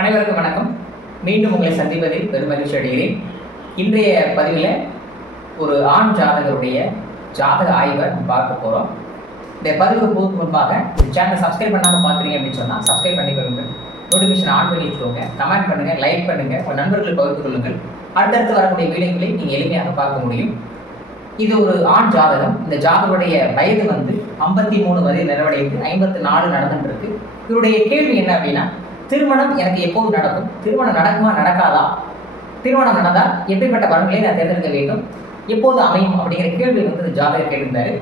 அனைவருக்கும் வணக்கம். மீண்டும் உங்களை சந்திப்பதில் பெருமகிழ்ச்சி அடைகிறேன். இன்றைய பதிவில் ஒரு ஆண் ஜாதகருடைய ஜாதக ஆய்வை பார்க்க போகிறோம் இந்த பதிவுக்கு போகும் முன்பாக இந்த சப்ஸ்கிரைப் பண்ணாமல் பார்க்குறீங்க அப்படின்னு சொன்னால் சப்ஸ்கிரைப் பண்ணிக்கொள்ளுங்க நோட்டிஃபிகேஷன் ஆன் பண்ணி வச்சுக்கோங்க. கமெண்ட் பண்ணுங்கள் லைக் பண்ணுங்கள் உங்கள் நண்பர்களுக்கு பகிர்ந்து கொள்ளுங்கள். அடுத்தடுத்து வரக்கூடிய வீடியோக்களை நீங்கள் எளிமையாக பார்க்க முடியும். இது ஒரு ஆண் ஜாதகம். இந்த ஜாதகருடைய வயது வந்து ஐம்பத்தி மூணு வரை நிறைவடைந்து ஐம்பத்தி நாலு நடந்துட்டு இருக்கு. இவருடைய கேள்வி என்ன அப்படின்னா திருமணம் எனக்கு எப்போது நடக்கும்? திருமணம் நடக்குமா நடக்காதா? திருமணம் நடந்தால் எப்படிப்பட்ட வரன்களை நான் தேர்ந்தெடுக்க வேண்டும்? எப்போது அமையும்? அப்படிங்கிற கேள்வி வந்து இந்த ஜாதகர் கேட்டிருந்தாரு.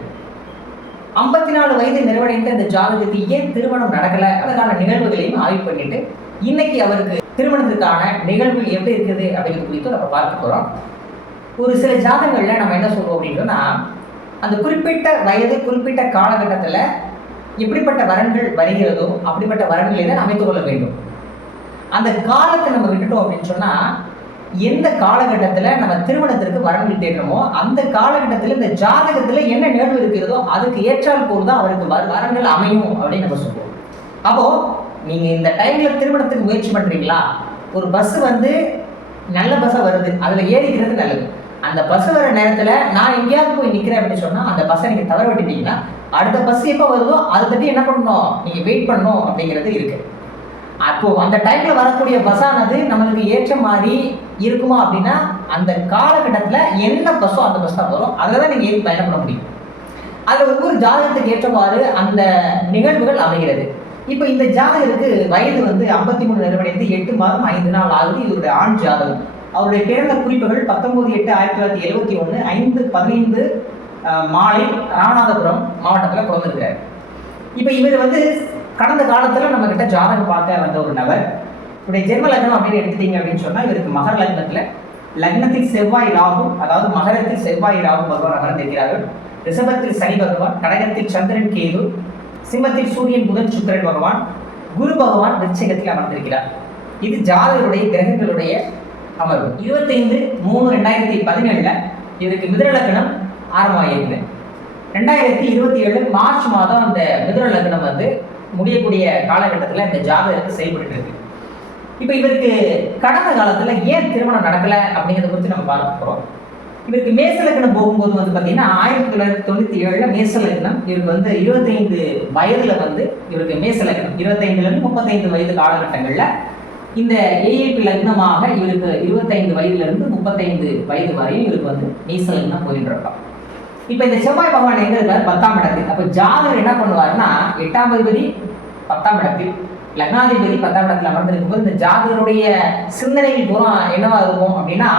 ஐம்பத்தி நாலு வயது நிறைவடைந்த இந்த ஜாதகத்துக்கு ஏன் திருமணம் நடக்கல? அதற்கான நிகழ்வுகளையும் ஆய்வு பண்ணிட்டு இன்னைக்கு அவருக்கு திருமணத்துக்கான நிகழ்வு எப்படி இருக்குது அப்படிங்கிறது குறித்து நம்ம பார்க்க போறோம். ஒரு சில ஜாதகங்களில் நம்ம என்ன சொல்றோம் அப்படின்னா அந்த குறிப்பிட்ட வயது குறிப்பிட்ட காலகட்டத்தில் எப்படிப்பட்ட வரன்கள் வருகிறதோ அப்படிப்பட்ட வரன்களை தான் அமைத்துக் கொள்ள வேண்டும். அந்த காலத்தை நம்ம விட்டுட்டோம் அப்படின்னு சொன்னா எந்த காலகட்டத்தில் நம்ம திருமணத்திற்கு வரன்கள் தேடுறோமோ அந்த காலகட்டத்தில் இந்த ஜாதகத்தில் என்ன நிகழ்வு இருக்கிறதோ அதுக்கு ஏற்றால் போல் தான் அவருக்கு வர வரன்கள் அமையும் அப்படின்னு நம்ம சொல்லுவோம் அப்போ நீங்க இந்த டைம்ல திருமணத்துக்கு முயற்சி பண்றீங்களா? ஒரு பஸ் வந்து நல்ல பஸ்ஸாக வருது. அதில் ஏறிக்கிறது நல்லது. அந்த பஸ் வர நேரத்தில் நான் எங்கேயாவது போய் நிற்கிறேன் அப்படின்னு சொன்னால் அந்த பஸ்ஸை நீங்கள் தவற விட்டுட்டீங்கன்னா அடுத்த பஸ் எப்போ வருதோ அதை பற்றி என்ன பண்ணணும்? நீங்கள் வெயிட் பண்ணணும் அப்படிங்கிறது இருக்கு. அப்போ அந்த டைம்ல வரக்கூடிய பஸ்ஸானது நம்மளுக்கு ஏற்ற மாதிரி இருக்குமா அப்படின்னா அந்த காலகட்டத்தில் என்ன பஸ்ஸோ அந்த பஸ் தான் வரும். அதில் தான் நீங்கள் ஏறி பயணம் பண்ண முடியும். அதில் ஒவ்வொரு ஜாதகத்துக்கு ஏற்றவாறு அந்த நிகழ்வுகள் அமைகிறது. இப்போ இந்த ஜாதகருக்கு வயது வந்து ஐம்பத்தி மூணு நிறைவடைந்து எட்டு மாதம் ஐந்து நாள் ஆகுது. இவருடைய ஆண் ஜாதகம். அவருடைய பிறந்த குறிப்புகள் பத்தொன்பது எட்டு ஆயிரத்தி தொள்ளாயிரத்தி எழுபத்தி ஒன்று ஐந்து பதினைந்து மாலை ராமநாதபுரம் மாவட்டத்தில் பிறந்திருக்காரு இப்போ இவர் வந்து கடந்த காலத்தில் நம்ம கிட்ட ஜாதகம் பார்க்க வந்த ஒரு நபர். இவருடைய ஜென்ம லக்னம் அப்படின்னு எடுத்துட்டீங்க அப்படின்னு சொன்னால் இவருக்கு மகர லக்னத்தில் லக்னத்தில் செவ்வாய் ராகு அதாவது மகரத்தில் செவ்வாய் ராகு பகவான் அமர்ந்திருக்கிறார்கள். ரிஷபத்தில் சனி பகவான் கடகத்தில் சந்திரன் கேது சிம்மத்தில் சூரியன் புதன் சுக்கரன் பகவான் குரு பகவான் விருச்சிகத்தில் அமர்ந்திருக்கிறார். இது ஜாதகருடைய கிரகங்களுடைய அமர்வு. இருபத்தைந்து மூணு ரெண்டாயிரத்தி பதினேழில் இதுக்கு மிதுர லக்னம் ரெண்டாயிரத்தி இருபத்தி ஏழு மார்ச் மாதம் அந்த மிதுர லக்னம் வந்து முடியக்கூடிய காலகட்டத்தில் இந்த ஜாதகருக்கு செயல்பட்டு இருக்கு. இப்போ இவருக்கு கடந்த காலத்தில் ஏன் திருமணம் நடக்கலை அப்படிங்கிறத குறித்து நம்ம பார்க்க போகிறோம் இவருக்கு மேச லக்னம் போகும்போது வந்து பார்த்தீங்கன்னா ஆயிரத்தி தொள்ளாயிரத்தி தொண்ணூற்றி ஏழில் மேச லக்னம் இவருக்கு வந்து இருபத்தைந்து வயதில் வந்து இவருக்கு மேச லக்னம் இருபத்தைந்துலேருந்து முப்பத்தைந்து வயது காலகட்டங்களில் இந்த ஏஏபி லக்னமாக இவருக்கு இருபத்தைந்து வயதிலிருந்து முப்பத்தைந்து வயது வரையும் இவருக்கு வந்து மேச லக்னம் இருப்பான் இப்போ இந்த செவ்வாய் பகவான் எங்க இருக்காரு? பத்தாம் இடத்தில். அப்போ ஜாதகர் என்ன பண்ணுவாருன்னா எட்டாம் அதிபதி பத்தாம் இடத்தில். லக்னாதிபதி பத்தாம் இடத்தில் அமர்ந்திருக்கும் போது இந்த ஜாதகருடைய சிந்தனைகள் பூரா என்னவா இருக்கும் அப்படின்னா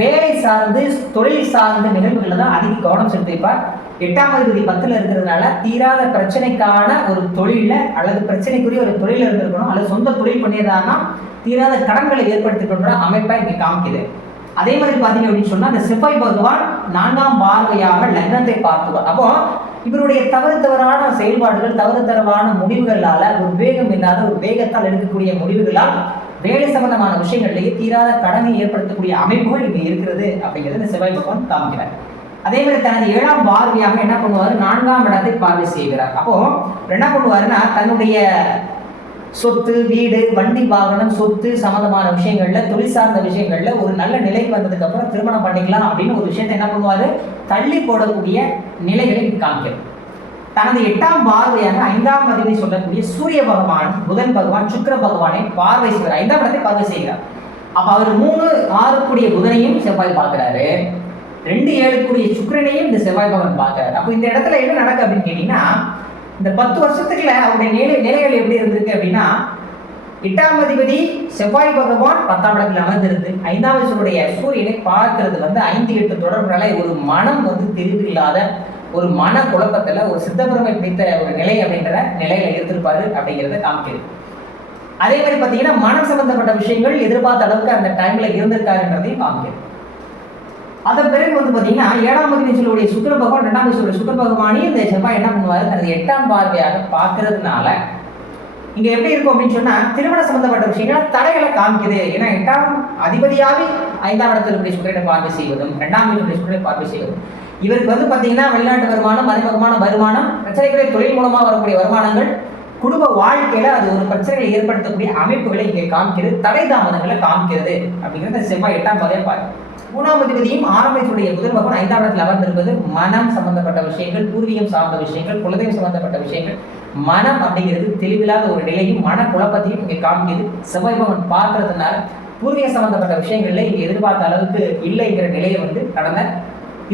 வேலை சார்ந்து தொழில் சார்ந்த நிகழ்வுகள்ல தான் அதிக கவனம் செலுத்திப்பார். எட்டாம் அதிபதி பத்துல இருக்கிறதுனால தீராத பிரச்சனைக்கான ஒரு தொழில அல்லது பிரச்சனைக்குரிய ஒரு தொழில் இருந்திருக்கணும் அல்லது சொந்த தொழில் பண்ணியதானா தீராத கடன்களை ஏற்படுத்திக் கொண்ட அமைப்பை இங்கே காமிக்குது. அதே மாதிரி பார்த்தீங்க அப்படின்னு சொன்னா அந்த செவ்வாய் பகவான் நான்காம் பார்வையாக லக்னத்தை பார்த்துவார். அப்போ இவருடைய தவறு தவறான செயல்பாடுகள் தவறு தவறான முடிவுகளால ஒரு வேகம் இல்லாத ஒரு வேகத்தால் எடுக்கக்கூடிய முடிவுகளால் வேலை சம்பந்தமான விஷயங்கள்லேயே தீராத கடனை ஏற்படுத்தக்கூடிய அமைப்புகள் இங்கே இருக்கிறது அப்படிங்கிறது இந்த செவ்வாய் பகவான் காமிக்கிறார். அதே மாதிரி தனது ஏழாம் பார்வையாக என்ன பண்ணுவார்? நான்காம் இடத்தை பார்வை செய்கிறார். அப்போ என்ன பண்ணுவாருன்னா தன்னுடைய சொத்து வீடு வண்டி வாகனம் சொத்து சம்மந்தமான விஷயங்கள்ல தொழில் சார்ந்த விஷயங்கள்ல ஒரு நல்ல நிலைக்கு வந்ததுக்கு அப்புறம் திருமணம் பண்ணிக்கலாம் அப்படின்னு ஒரு விஷயத்தை என்ன பண்ணுவாரு? தள்ளி போடக்கூடிய நிலைகளை காமிக்கிறது. தனது எட்டாம் பார்வையான ஐந்தாம் பதிவை சொல்லக்கூடிய சூரிய பகவான் புதன் பகவான் சுக்கர பகவானை பார்வை செய்கிறார். ஐந்தாம் இடத்தை பார்வை செய்கிறார். அப்ப அவர் மூணு ஆறுக்குரிய புதனையும் செவ்வாய் பார்க்கிறாரு. ரெண்டு ஏழுக்குரிய சுக்கிரனையும் இந்த செவ்வாய் பகவான் பார்க்கிறாரு. அப்போ இந்த இடத்துல என்ன நடக்கு அப்படின்னு கேட்டீங்கன்னா இந்த பத்து வருஷத்துக்குள்ள அவருடைய நிலை நிலைகள் எப்படி இருந்திருக்கு அப்படின்னா எட்டாம் அதிபதி செவ்வாய் பகவான் பத்தாம் இடத்துல அமர்ந்திருந்து ஐந்தாம் வயசுடைய சூரியனை பார்க்கறது வந்து ஐந்து எட்டு தொடர்புனால ஒரு மனம் வந்து தெரிவில்லாத ஒரு மன குழப்பத்துல ஒரு சித்தபுரமை பிடித்த ஒரு நிலை அப்படின்ற நிலையில இருந்திருப்பாரு அப்படிங்கிறத காமிக்கிறது அதே மாதிரி பார்த்தீங்கன்னா மனம் சம்பந்தப்பட்ட விஷயங்கள் எதிர்பார்த்த அளவுக்கு அந்த டைம்ல இருந்திருக்காருன்றதையும் காமிக்கிறது அதன் பிறகு வந்து பார்த்தீங்கன்னா ஏழாம் பகுதி சொல்லக்கூடிய சுக்கர பகவான் ரெண்டாம் பகுதி சொல்லக்கூடிய சுக்கர பகவானே இந்த செவ்வாய் என்ன பண்ணுவார்? தனது எட்டாம் பார்வையாக பார்க்கறதுனால இங்க எப்படி இருக்கும் அப்படின்னு சொன்னா திருமண சம்பந்தப்பட்ட விஷயங்கள் தடைகளை காமிக்குது. ஏன்னா எட்டாம் அதிபதியாவே ஐந்தாம் இடத்துல இருக்கிற சுக்கரனை பார்வை செய்வதும் ரெண்டாம் இடத்துல சுக்கரனை பார்வை செய்வதும். இவருக்கு வந்து பார்த்தீங்கன்னா வெளிநாட்டு வருமானம் மறைமுகமான வருமானம் பிரச்சனைகளை தொழில் மூலமாக வரக்கூடிய வருமானங்கள் குடும்ப வாழ்க்கையில அது ஒரு பிரச்சனையை ஏற்படுத்தக்கூடிய அமைப்புகளை இங்கே காமிக்கிறது தடை தாமதங்களை காமிக்கிறது. அப்படிங்கிறத செவ்வாய் எட்டாம் பாதையா பாரு மூணாம் அதிபதியும் ஆரம்பத்துடைய முதல் மகன் ஐந்தாம் இடத்தில் அமர்ந்திருப்பது மனம் சம்பந்தப்பட்ட விஷயங்கள் பூர்வீகம் சார்ந்த விஷயங்கள் குலதெய்வம் சம்பந்தப்பட்ட விஷயங்கள். மனம் அப்படிங்கிறது தெளிவில்லாத ஒரு நிலையும் மன குழப்பத்தையும் இங்கே காமிக்குது. செவ்வாய் பகவான் பார்க்கறதுனால பூர்வீக சம்பந்தப்பட்ட விஷயங்கள்ல இங்கே எதிர்பார்த்த அளவுக்கு இல்லைங்கிற நிலையை வந்து கடந்த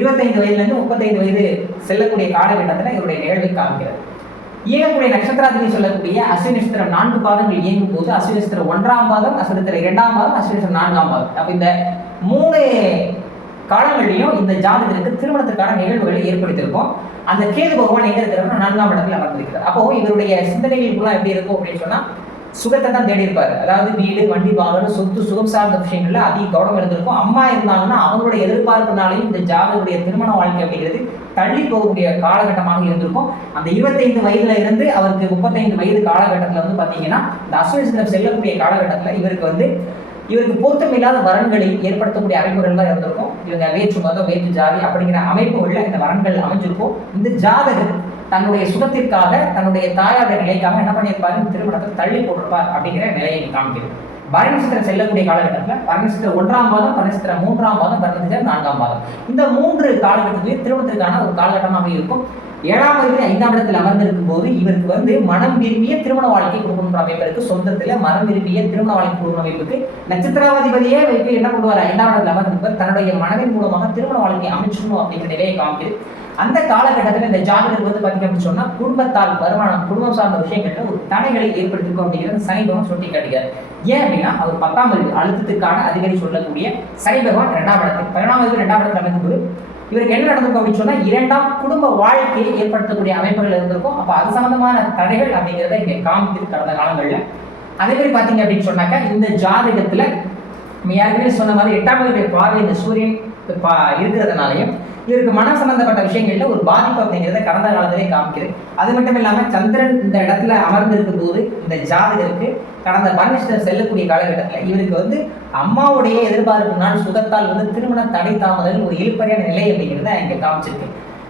இருபத்தைந்து வயதுலேருந்து முப்பத்தைந்து வயது செல்லக்கூடிய காலகட்டத்தில் இவருடைய நிகழ்வை காமிக்கிறது இயங்கக்கூடிய நட்சத்திராதிபதி சொல்லக்கூடிய அஸ்வினி நான்கு பாதங்கள் இயங்கும் போது அஸ்வினி ஒன்றாம் பாதம் அஸ்வினி இரண்டாம் பாதம் அஸ்வினி நான்காம் பாதம். அப்போ இந்த மூணு காலங்களிலையும் இந்த ஜாதகத்திற்கு திருமணத்துக்கான நிகழ்வுகளை ஏற்படுத்தியிருக்கும். அந்த கேது பகவான் எங்க இருக்கிறாருன்னா நான்காம் இடத்துல அமர்ந்திருக்கிறார். அப்போ இவருடைய சிந்தனைகளுக்குலாம் எப்படி இருக்கும் அப்படின்னு சொன்னா சுகத்தை தான் தேடி இருப்பாரு. அதாவது வீடு வண்டி வாகனம் சொத்து சுகம் சார்ந்த விஷயங்கள்ல அதிக கவனம் இருந்திருக்கும். அம்மா இருந்தாங்கன்னா அவங்களுடைய எதிர்பார்ப்புனாலையும் இந்த ஜாதகருடைய திருமண வாழ்க்கை அப்படிங்கிறது தள்ளி போகக்கூடிய காலகட்டமாக இருந்திருக்கும். அந்த இருபத்தைந்து வயதுல இருந்து அவருக்கு முப்பத்தைந்து வயது காலகட்டத்துல வந்து பாத்தீங்கன்னா இந்த அஸ்வினி செல்லக்கூடிய காலகட்டத்துல இவருக்கு வந்து இவருக்கு பொருத்தமில்லாத வரன்களை ஏற்படுத்தக்கூடிய அமைப்புகள் தான் இருந்திருக்கும். இவங்க வேற்று மதம் வேற்று ஜாதி அப்படிங்கிற அமைப்புகளில் இந்த வரன்கள் அமைஞ்சிருக்கும். இந்த ஜாதகர் தன்னுடைய சுகத்திற்காக தன்னுடைய தாயாருடைய நிலைக்காக என்ன பண்ணியிருப்பாரு? இந்த திருமணத்தை தள்ளி போட்டிருப்பார் அப்படிங்கிற நிலையை காமிக்கிறது பரணசித்திரம் செல்லக்கூடிய காலகட்டத்தில் பரணசித்திரம் ஒன்றாம் பாதம் பரணசித்திரம் மூன்றாம் பாதம் பரணசித்திரம் நான்காம் பாதம். இந்த மூன்று காலகட்டத்திலேயே திருமணத்திற்கான ஒரு காலகட்டமாக இருக்கும். ஏழாம் வயதில் ஐந்தாம் இடத்தில் அமர்ந்திருக்கும் போது இவருக்கு வந்து மனம் விரும்பிய திருமண வாழ்க்கை கொடுக்கணுன்ற அமைப்பிற்கு சொந்தத்துல மனம் விரும்பிய திருமண வாழ்க்கை கொடுக்கணும் அமைப்புக்கு நட்சத்திராதிபதியே வைத்து என்ன பண்ணுவார்? ஐந்தாம் இடத்தில் அமர்ந்திருப்பார். தன்னுடைய மனதின் மூலமாக திருமண வாழ்க்கை அமைச்சிடணும் அப்படிங்கிற நிலையை காமிக்குது அந்த காலகட்டத்தில் இந்த ஜாதகர் வந்து பார்த்தீங்க அப்படின்னு சொன்னா குடும்பத்தால் வருமானம் குடும்பம் சார்ந்த விஷயங்கள்ல ஒரு தடைகளை ஏற்படுத்திருக்கும் அப்படிங்கிறது சனி பகவான் சுட்டி காட்டுகிறார் ஏன் அப்படின்னா அவர் பத்தாம் வயது அழுத்தத்துக்கான அதிகாரி சொல்லக்கூடிய சனி பகவான் இரண்டாம் இடத்தில் பதினாம் வயது இரண்டாம் இடத்தில் அமைந்தபோது இவருக்கு என்ன நடந்திருக்கும் அப்படின்னு சொன்னால் இரண்டாம் குடும்ப வாழ்க்கையை ஏற்படுத்தக்கூடிய அமைப்புகள் இருந்திருக்கும். அப்போ அது சம்மந்தமான தடைகள் அப்படிங்கிறத இங்கே காமித்து கடந்த காலங்களில். அதே மாதிரி பார்த்தீங்க அப்படின்னு சொன்னாக்கா இந்த ஜாதகத்தில் ஏற்கனவே சொன்ன மாதிரி எட்டாம் வீட்டுடைய பார்வை இந்த சூரியன் பா- இருக்கிறதுனாலையும் இவருக்கு மனம் சம்பந்தப்பட்ட விஷயங்கள்ல ஒரு பாதிப்பு அப்படிங்கிறத கடந்த காலத்திலே காமிக்குது. அது மட்டும் இல்லாமல் சந்திரன் இந்த இடத்துல அமர்ந்திருக்கும் போது இந்த ஜாதகருக்கு கடந்த பரமேஸ்வரர் செல்லக்கூடிய காலகட்டத்தில் இவருக்கு வந்து அம்மாவுடைய எதிர்பார்ப்பு நாள் சுகத்தால் வந்து திருமண தடை தாமதம் ஒரு இழுப்பறையான நிலை அப்படிங்கிறத இங்கே காமிச்சிருக்கு.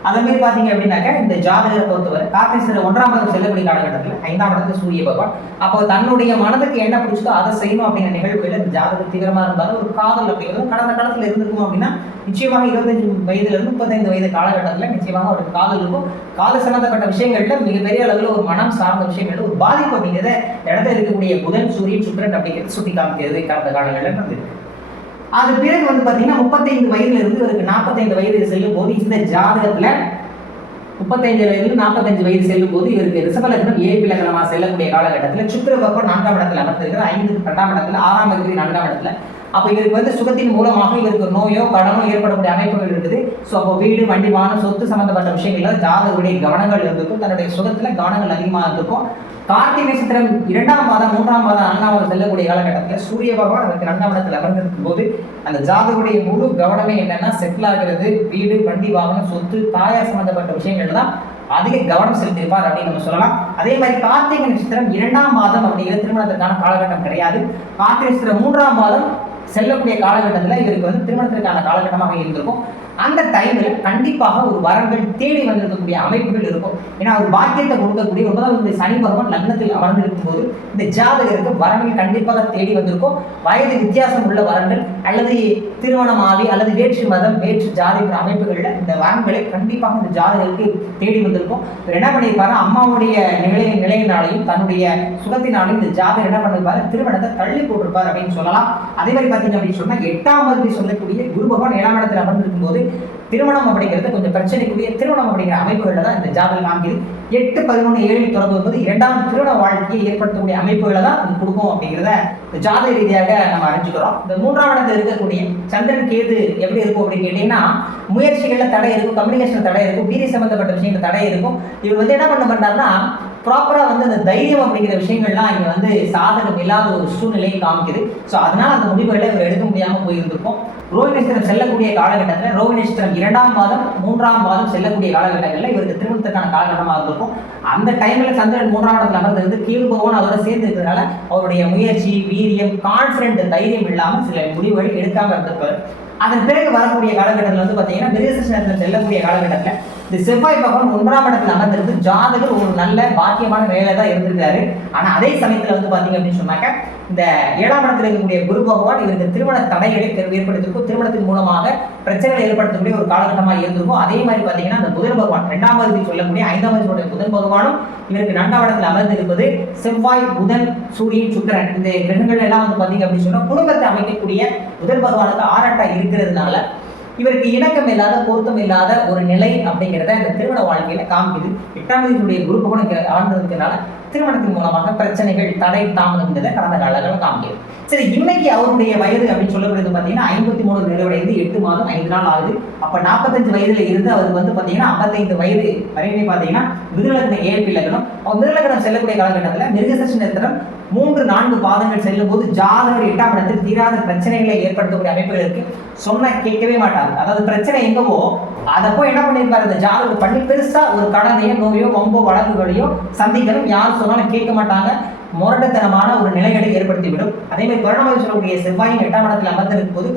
அதே மாதிரி பார்த்தீங்க அப்படின்னாக்கா இந்த ஜாதகரை பொறுத்தவரை கார்த்திகேஸ்வரர் ஒன்றாம் பதம் செல்லக்கூடிய காலகட்டத்தில் ஐந்தாம் இடத்துல சூரிய பகவான். அப்போ தன்னுடைய மனதுக்கு என்ன பிடிச்சதோ அதை செய்யணும் அப்படிங்கிற நிகழ்வுகள் இந்த ஜாதகம் தீவிரமாக இருந்தாலும் ஒரு காதல் அப்படிங்கிறது கடந்த காலத்தில் இருந்திருக்கும் அப்படின்னா நிச்சயமாக இருபத்தஞ்சு வயதுலேருந்து முப்பத்தைந்து வயது காலகட்டத்தில் நிச்சயமாக ஒரு காதல் இருக்கும். காதல் சம்பந்தப்பட்ட விஷயங்களில் மிகப்பெரிய அளவில் ஒரு மனம் சார்ந்த விஷயங்கள் ஒரு பாதிப்பு அப்படிங்கிறத இடத்துல இருக்கக்கூடிய புதன் சூரியன் சுக்கரன் அப்படிங்கிறது சுட்டி காமிக்கிறது கடந்த காலங்களில் நடந்திருக்கு. அது பிறகு வந்து பாத்தீங்கன்னா முப்பத்தைந்து வயதுல இருந்து இவருக்கு நாற்பத்தைந்து வயது செல்லும் போது இந்த ஜாதகத்துல முப்பத்தைந்து வயதுல நாற்பத்தஞ்சு வயது செல்லும் போது இவருக்கு ரிசபலக்னம் ஏழு லக்னமா செல்லக்கூடிய காலகட்டத்தில் சுக்கர பக்கம் நான்காம் இடத்துல அமர்ந்திருக்கிறார். ஐந்து இரண்டாம் இடத்துல ஆறாம் அதிபதி நான்காம் இடத்துல அப்போ இவருக்கு வந்து சுகத்தின் மூலமாக இவருக்கு நோயோ கடனோ ஏற்படக்கூடிய அமைப்புகள் இருக்குது. ஸோ அப்போ வீடு வண்டி வாகனம் சொத்து சம்பந்தப்பட்ட விஷயங்கள்ல ஜாதகருடைய கவனங்கள் இருந்திருக்கும். தன்னுடைய சுகத்துல கவனங்கள் அதிகமாக இருந்திருக்கும். கார்த்திகை நட்சத்திரம் இரண்டாம் மாதம் மூன்றாம் மாதம் நான்காம் செல்லக்கூடிய காலகட்டத்தில் சூரிய பகவான் அதற்கு இரண்டாம் இடத்துல அமர்ந்திருக்கும் போது அந்த ஜாதகருடைய முழு கவனமே என்னன்னா செட்டில் ஆகிறது வீடு வண்டி வாகனம் சொத்து தாயார் சம்பந்தப்பட்ட விஷயங்கள் தான் அதிக கவனம் செலுத்தியிருப்பார் அப்படின்னு நம்ம சொல்லலாம். அதே மாதிரி கார்த்திகை நட்சத்திரம் இரண்டாம் மாதம் அப்படிங்கிற திருமணத்திற்கான காலகட்டம் கிடையாது. கார்த்திகை நட்சத்திரம் மூன்றாம் மாதம் செல்லக்கூடிய காலகட்டத்தில் இவருக்கு வந்து திருமணத்திற்கான காலகட்டமாக இருந்திருக்கும். அந்த டைமில் கண்டிப்பாக ஒரு வரங்கள் தேடி வந்திருக்கக்கூடிய அமைப்புகள் இருக்கும். ஏன்னா ஒரு பாக்கியத்தை கொடுக்கக்கூடிய ஒன்பதாவது சனி பகவான் லக்னத்தில் அமர்ந்திருக்கும் போது இந்த ஜாதகருக்கு வரங்கள் கண்டிப்பாக தேடி வந்திருக்கும். வயது வித்தியாசம் உள்ள வரங்கள் அல்லது திருமணமாகி அல்லது வேற்று மதம் வேற்று ஜாதி அமைப்புகளில் இந்த வரங்களை கண்டிப்பாக இந்த ஜாதகருக்கு தேடி வந்திருக்கும். இவர் என்ன பண்ணியிருப்பாரு அம்மாவுடைய நிலை நிலையினாலையும் தன்னுடைய சுகத்தினாலையும் இந்த ஜாதகர் என்ன பண்ணிருப்பாரு திருமணத்தை தள்ளி போட்டிருப்பார் அப்படின்னு சொல்லலாம். அதே மாதிரி பார்த்தீங்க அப்படின்னு சொன்னால் எட்டாம் வகுப்பு சொல்லக்கூடிய குரு பகவான் ஏழாம் இடத்தில் அமர்ந்திருக்கும் போது திருமணம் அப்படிங்கிறது கொஞ்சம் பிரச்சனைக்குரிய திருமணம் அப்படிங்கிற அமைப்புகளில் தான் இந்த ஜாதகம் காமிக்குது. எட்டு பதினொன்று ஏழு தொடர்பு என்பது இரண்டாம் திருமண வாழ்க்கையை ஏற்படுத்தக்கூடிய அமைப்புகளை தான் கொடுக்கும் அப்படிங்கிறத ஜாதக ரீதியாக நம்ம அறிஞ்சுக்கிறோம். இந்த மூன்றாம் இடத்துல இருக்கக்கூடிய சந்திரன் கேது எப்படி இருக்கும் அப்படின்னு கேட்டீங்கன்னா முயற்சிகளில் தடை இருக்கும் கம்யூனிகேஷன் தடை இருக்கும் வீரிய சம்பந்தப்பட்ட விஷயங்கள் தடை இருக்கும். இவர் வந்து என்ன பண்ண பண்ணாருன்னா ப்ராப்பராக வந்து அந்த தைரியம் அப்படிங்கிற விஷயங்கள்லாம் இங்கே வந்து சாதகம் இல்லாத ஒரு சூழ்நிலையை காமிக்குது. ஸோ அதனால் அந்த முடிவுகளை இவர் எடுக்க முடியாமல் போயிருந்திருக்கும். ரோஹி நட்சத்திரம் செல்லக்கூடிய காலகட்டத்தில் ரோஹி நட்சத்திரம் இரண்டாம் மாதம் மூன்றாம் மாதம் செல்லக்கூடிய காலகட்டங்களில் இவருக்கு திருமணத்துக்கான காலகட்டமாக இருந்திருக்கும். அந்த டைமில் சந்திரன் மூன்றாம் இடத்துல அமர்ந்திருந்து கீழ் அதோட சேர்ந்து இருக்கிறதுனால அவருடைய முயற்சி தைரியம் கான்பிடன்ட் தைரியம் இல்லாமல் சில முடிவுகள் எடுக்காம இருந்திருப்பார் அதன் பிறகு வரக்கூடிய காலகட்டத்தில் வந்து பார்த்தீங்கன்னா மிருகசீரிஷ செல்லக்கூடிய காலகட்டத்தில் இந்த செவ்வாய் பகவான் ஒன்றாம் இடத்துல அமர்ந்திருந்து ஜாதகர் ஒரு நல்ல பாக்கியமான நிலையில தான் இருந்திருக்காரு ஆனா அதே சமயத்துல வந்து பாத்தீங்க அப்படின்னு சொன்னாக்க இந்த ஏழாம் இடத்துல இருக்கக்கூடிய குரு பகவான் இவருக்கு திருமண தடைகளை ஏற்படுத்திருக்கும் திருமணத்தின் மூலமாக பிரச்சனைகளை ஏற்படுத்தக்கூடிய ஒரு காலகட்டமாக இருந்திருக்கும். அதே மாதிரி பாத்தீங்கன்னா அந்த புதன் பகவான் இரண்டாம் சொல்லக்கூடிய ஐந்தாம் வகுதியுடைய புதன் பகவானும் இவருக்கு இரண்டாம் இடத்துல அமர்ந்திருப்பது செவ்வாய் புதன் சூரியன் சுக்கரன் இந்த கிரகங்கள் எல்லாம் வந்து பாத்தீங்க அப்படின்னு சொன்னா குடும்பத்தை அமைக்கக்கூடிய புதன் பகவானுக்கு ஆராட்டா இருக்கிறதுனால இவருக்கு இணக்கம் இல்லாத பொருத்தம் இல்லாத ஒரு நிலை அப்படிங்கிறத இந்த திருமண வாழ்க்கையில காமிக்குது. எட்டாம் தேதியுடைய குரு பகவனுக்கு ஆழ்ந்திருக்கிறதுனால திருமணத்தின் மூலமாக பிரச்சனைகள் தடை தாமதம் என்பதை கடந்த காலங்களில் காமிக்கிறது சரி இன்னைக்கு அவருடைய வயது அப்படின்னு சொல்லப்படுறது பார்த்தீங்கன்னா ஐம்பத்தி மூணு நிறைவடைந்து எட்டு மாதம் ஐந்து நாள் ஆகுது. அப்போ நாற்பத்தஞ்சு வயதுல இருந்து அவருக்கு வந்து பார்த்தீங்கன்னா ஐம்பத்தைந்து வயது வரையிலே பார்த்தீங்கன்னா மிருகலக்ன ஏழ்பி லக்னம் அவர் செல்லக்கூடிய காலகட்டத்தில் மிருகசட்சி நட்சத்திரம் மூன்று நான்கு பாதங்கள் செல்லும் போது ஜாதகர் எட்டாம் இடத்தில் தீராத பிரச்சனைகளை ஏற்படுத்தக்கூடிய அமைப்புகள் இருக்கு சொன்ன கேட்கவே மாட்டாங்க அதாவது பிரச்சனை எங்கவோ அதை போய் என்ன பண்ணியிருப்பாரு இந்த ஜாதகர் பண்ணி பெருசா ஒரு கடனையோ நோயோ வம்போ வழக்குகளையோ சந்திக்கணும். யார் சொன்னாலும் கேட்க மாட்டாங்க. முரட்டுத்தனமான ஒரு நிலைகளை ஏற்படுத்திவிடும். அதே மாதிரி பரிணாமம் சொல்லக்கூடிய செவ்வாயின் எட்டாம் இடத்தில் அமர்ந்திருக்கும் போது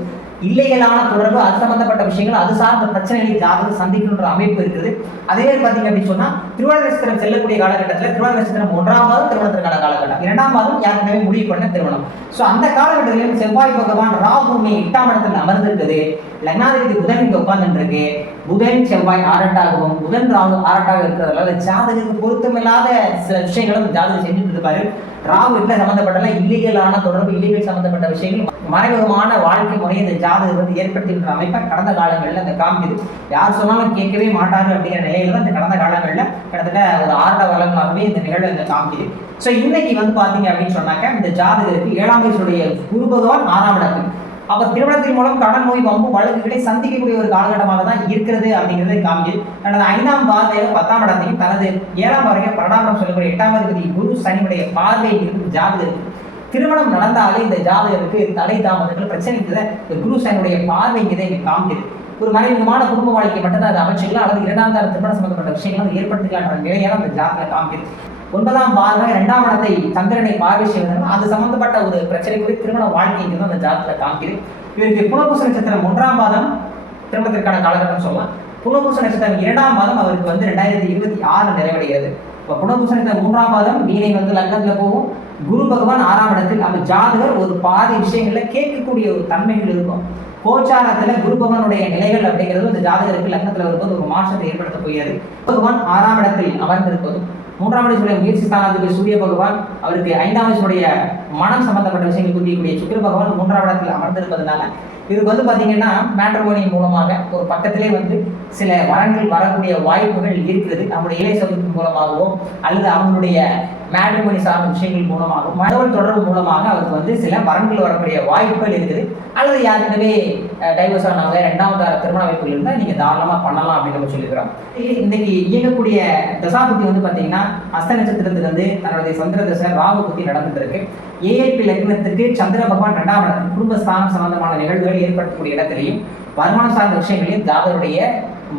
இல்லைகளான தொடர்பு அது சம்பந்தப்பட்ட விஷயங்கள் அது சார்ந்த பிரச்சனைகளை ஜாதகம் சந்திக்கணுன்ற அமைப்பு இருக்குது. அதே மாதிரி பார்த்தீங்க அப்படின்னு சொன்னால் திருவாரூர் நட்சத்திரம் செல்லக்கூடிய காலகட்டத்தில் திருவாரூர் நட்சத்திரம் ஒன்றாம் மாதம் திருமணத்திற்கான காலகட்டம். இரண்டாம் மாதம் யாருக்குமே முடிவு பண்ண திருமணம் ஸோ அந்த காலகட்டத்திலும் செவ்வாய் பகவான் ராகுமே எட்டாம் இடத்தில் அமர்ந்திருக்குது. லக்னாதிபதி புதன் இங்கே உட்கார்ந்துருக்கு புதன் செவ்வாய் ஆரட்டாகவும் புதன் ராகு ஆரட்டாக இருக்கிறதுனால ஜாதகத்துக்கு பொருத்தமில்லாத சில விஷயங்களும் ஜாதகம் செஞ்சுட்டு இருப்பாரு. ராகு வீட்டுல சம்பந்தப்பட்ட இல்லீகலான தொடர்பு இல்லீகல் சம்பந்தப்பட்ட விஷயங்கள் மறைமுகமான வாழ்க்கை முறையை இந்த ஜாதகம் வந்து ஏற்படுத்தின்ற அமைப்பை கடந்த காலங்களில் அந்த காமிக்குது யார் சொன்னாலும் கேட்கவே மாட்டாரு அப்படிங்கிற நிலையில தான் இந்த கடந்த காலங்களில் கிட்டத்தட்ட ஒரு ஆறுட வளங்களாகவே இந்த நிகழ்வு இந்த காமிக்குது ஸோ இன்னைக்கு வந்து பார்த்தீங்க அப்படின்னு சொன்னாக்க இந்த ஜாதகத்துக்கு ஏழாம் வயசுடைய குரு பகவான் ஆறாம் இடத்துக்கு அப்ப திருமணத்தின் மூலம் கடன் நோய் வம்பு வழக்குகளை சந்திக்கக்கூடிய ஒரு காலகட்டமாக தான் இருக்கிறது அப்படிங்கிறது காமியில் தனது ஐந்தாம் பார்வையில பத்தாம் இடத்தையும் தனது ஏழாம் பார்வையை பன்னெண்டாம் இடம் சொல்லக்கூடிய எட்டாம் அதிபதி குரு சனியுடைய பார்வை இருக்கும் ஜாதகருக்கு. திருமணம் நடந்தாலே இந்த ஜாதகருக்கு தடை தாமதங்கள் பிரச்சனை இந்த குரு சனியுடைய பார்வைங்கிறத இங்கே காமிக்குது. ஒரு மறைமுகமான குடும்ப வாழ்க்கை மட்டும்தான் அதை அமைச்சிக்கலாம் அல்லது இரண்டாம் தர திருமணம் சம்பந்தப்பட்ட விஷயங்கள் வந்து நிலையான அந்த ஜாதகம் காமிக்குது. ஒன்பதாம் பார்வை இரண்டாம் இடத்தை சந்திரனை பார்வை செய்வதனால் அது சம்பந்தப்பட்ட ஒரு பிரச்சனைக்குரிய திருமண வாழ்க்கைங்கிறது அந்த ஜாதகத்தில் காமிக்குது. இவருக்கு புனபூச நட்சத்திரம் ஒன்றாம் பாதம் திருமணத்திற்கான காலகட்டம் சொல்லலாம். புனபூச நட்சத்திரம் இரண்டாம் மாதம் அவருக்கு வந்து ரெண்டாயிரத்தி இருபத்தி ஆறு நிறைவடைகிறது. இப்போ புனபூச நட்சத்திரம் மூன்றாம் மாதம் வீணை வந்து லக்னத்தில் போகும். குரு பகவான் ஆறாம் இடத்தில் அப்ப ஜாதகர் ஒரு பாதி விஷயங்களில் கேட்கக்கூடிய ஒரு தன்மைகள் இருக்கும். கோச்சாரத்தில் குரு பகவானுடைய நிலைகள் அப்படிங்கிறது இந்த ஜாதகருக்கு லக்னத்தில் வரும்போது ஒரு மாற்றத்தை ஏற்படுத்த போகிறது. பகவான் ஆறாம் இடத்தில் அமர்ந்திருப்பதும் மூன்றாம் வயசுடைய முயற்சி ஸ்தானாதிபதி சூரிய பகவான் அவருக்கு ஐந்தாம் வயசுடைய மனம் சம்பந்தப்பட்ட விஷயங்கள் குறிக்கக்கூடிய சுக்கிர பகவான் மூன்றாம் இடத்தில் அமர்ந்திருப்பதனால இதுக்கு வந்து பார்த்தீங்கன்னா மேட்ரமோனி மூலமாக ஒரு பக்கத்திலே வந்து சில வரன்கள் வரக்கூடிய வாய்ப்புகள் இருக்கிறது. நம்முடைய இளைய சமூகத்தின் மூலமாகவோ அல்லது அவங்களுடைய மேட்ரிமோனி சார்ந்த விஷயங்கள் மூலமாகவும் தகவல் தொடர்பு மூலமாக அவருக்கு வந்து சில வரன்கள் வரக்கூடிய வாய்ப்புகள் இருக்குது. அல்லது யாருக்குமே டைவர்ஸ் ஆனவங்க ரெண்டாவது திருமண வாய்ப்புகள் இருந்தால் நீங்கள் தாராளமாக பண்ணலாம் அப்படின்னு நம்ம சொல்லிக்கிறோம் இன்னைக்கு இயங்கக்கூடிய தசாபுத்தி வந்து பார்த்தீங்கன்னா அஸ்த நட்சத்திரத்துக்கு வந்து தன்னுடைய சந்திர தசை ராகு புத்தி நடந்துட்டு இருக்கு. ஏஐபி லக்னத்துக்கு சந்திர பகவான் ரெண்டாம் இடம் குடும்பஸ்தானம் சம்பந்தமான நிகழ்வுகள் ஏற்படுத்தக்கூடிய இடத்துலையும் வருமானம் சார்ந்த விஷயங்களையும் ஜாதகருடைய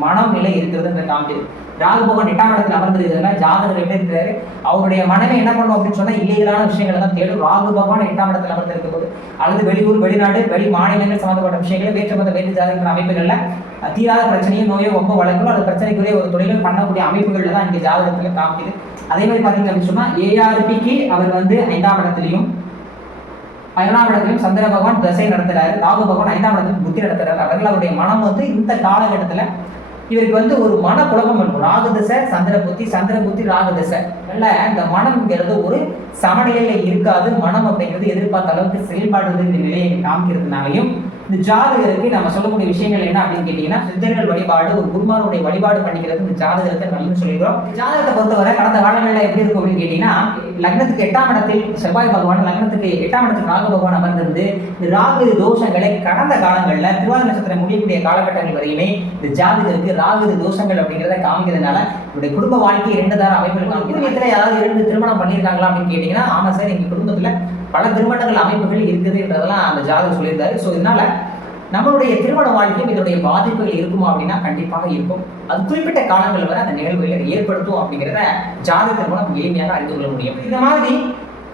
மனம் நிலை இருக்கிறதுன்ற காமிக்குது ராகு பகவான் எட்டாம் இடத்துல அமர்ந்திருக்கிறதுனால ஜாதகர் எப்படி இருக்கிறாரு. அவருடைய மனைவி என்ன பண்ணும் அப்படின்னு சொன்னா இல்லீகலான விஷயங்களை தான் தேடும். ராகு பகவான் எட்டாம் இடத்துல அமர்ந்திருக்க போது அல்லது வெளியூர் வெளிநாடு வெளி மாநிலங்கள் சம்மந்தப்பட்ட விஷயங்களை வேற்றுமத வேறு ஜாதகங்கள் அமைப்புகள்ல தீராத பிரச்சனையும் நோயோ ரொம்ப வழக்கோ அது பிரச்சனைக்குரிய ஒரு தொழிலும் பண்ணக்கூடிய அமைப்புகள்ல தான் இங்கே ஜாதகத்துல காமிக்குது அதே மாதிரி பார்த்தீங்க அப்படின்னு சொன்னா ஏஆர்பிக்கு அவர் வந்து ஐந்தாம் இடத்துலையும் பதினொன்றாம் இடத்துலையும் சந்திர பகவான் தசை நடத்துறாரு. ராகு பகவான் ஐந்தாம் இடத்துல புத்தி நடத்துறாரு. அவர்கள் அவருடைய மனம் வந்து இந்த காலகட்டத்தில் இவருக்கு வந்து ஒரு மன குழப்பம் இருக்கும். ராகதசை சந்திர புத்தி சந்திர புத்தி ராகதசை இந்த மனம்ங்கிறது ஒரு சமநிலையில இருக்காது. மனம் அப்படிங்கிறது எதிர்பார்த்த அளவுக்கு செயல்பாடுறது நிலையை காமிக்கிறதுனாலையும் இந்த ஜாதகருக்கு நம்ம சொல்லக்கூடிய விஷயங்கள் என்ன அப்படின்னு கேட்டீங்கன்னா சித்தர்கள் வழிபாடு ஒரு குருமானுடைய வழிபாடு பண்ணிக்கிறது இந்த ஜாதகத்தை நல்லது சொல்லிக்கிறோம் ஜாதகத்தை பொறுத்தவரை கடந்த காலங்களில் எப்படி இருக்கும் அப்படின்னு கேட்டீங்கன்னா லக்னத்துக்கு எட்டாம் இடத்தில் செவ்வாய் பகவான் லக்னத்துக்கு எட்டாம் இடத்துக்கு ராகு பகவான் அமர்ந்திருந்து ராகு தோஷங்களை கடந்த காலங்களில் திருவாதிரை நட்சத்திரம் முடியக்கூடிய காலகட்டங்கள் வரையுமே இந்த ஜாதகருக்கு ராகு தோஷங்கள் அப்படிங்கிறத காமிக்கிறதுனால இவருடைய குடும்ப வாழ்க்கை இரண்டு தார அமைப்புகள் காமிக்கிறது யாராவது இரண்டு திருமணம் பண்ணியிருக்காங்களா அப்படின்னு கேட்டீங்கன்னா ஆமா சார் எங்க குடும்ப பல திருமணங்கள் அமைப்புகள் இருக்குதுன்றதெல்லாம் அந்த ஜாதகம் சொல்லியிருந்தாரு. ஸோ இதனால நம்மளுடைய திருமண வாழ்க்கையும் இதனுடைய பாதிப்புகள் இருக்குமா அப்படின்னா கண்டிப்பாக இருக்கும். அது குறிப்பிட்ட காலங்கள் வரை அந்த நிகழ்வுகளை ஏற்படுத்தும் அப்படிங்கிறத ஜாதகத்தின் மூலம் எளிமையாக அறிந்து கொள்ள முடியும். இந்த மாதிரி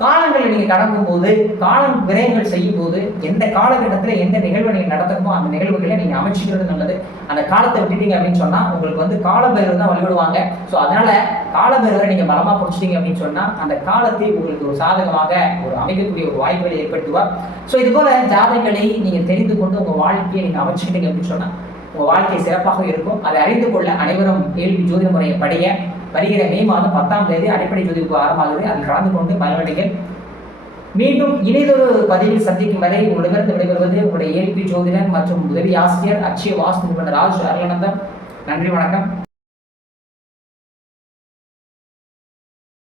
காலங்களை நீங்கள் கடக்கும் போது காலம் விரயங்கள் செய்யும் போது எந்த காலகட்டத்தில் எந்த நிகழ்வை நீங்கள் நடத்தணுமோ அந்த நிகழ்வுகளை நீங்கள் அமைச்சிக்கிறது நல்லது. அந்த காலத்தை விட்டுட்டீங்க அப்படின்னு சொன்னால் உங்களுக்கு வந்து காலபைரவர் தான் வழிபடுவாங்க. ஸோ அதனால காலபைரவரை நீங்கள் பலமாக பிடிச்சிட்டீங்க அப்படின்னு சொன்னால் அந்த காலத்தை உங்களுக்கு ஒரு சாதகமாக ஒரு அமைக்கக்கூடிய ஒரு வாய்ப்புகளை ஏற்படுத்துவார். ஸோ இது போல ஜாதகங்களை நீங்கள் தெரிந்து கொண்டு உங்கள் வாழ்க்கையை நீங்கள் அமைச்சுக்கிட்டீங்க அப்படின்னு சொன்னால் உங்கள் வாழ்க்கை சிறப்பாக இருக்கும். அதை அறிந்து கொள்ள அனைவரும் கேள்வி ஜோதி முறையை படைய வருகிற மே மாதம் பத்தாம் தேதி அடிப்படை ஜோதிப்பு ஆரம்பமாகுது. அதில் கலந்து கொண்டு பயனடைகள் மீண்டும் இணையதொரு பதிவில் சந்திக்கும் வரை உங்களிடமிருந்து விடைபெறுவது உங்களுடைய ஏபி ஜோதிடர் மற்றும் உதவி ஆசிரியர் அச்சய வாஸ்து நிபுணர் ராஜ் அருளானந்தம். நன்றி வணக்கம்.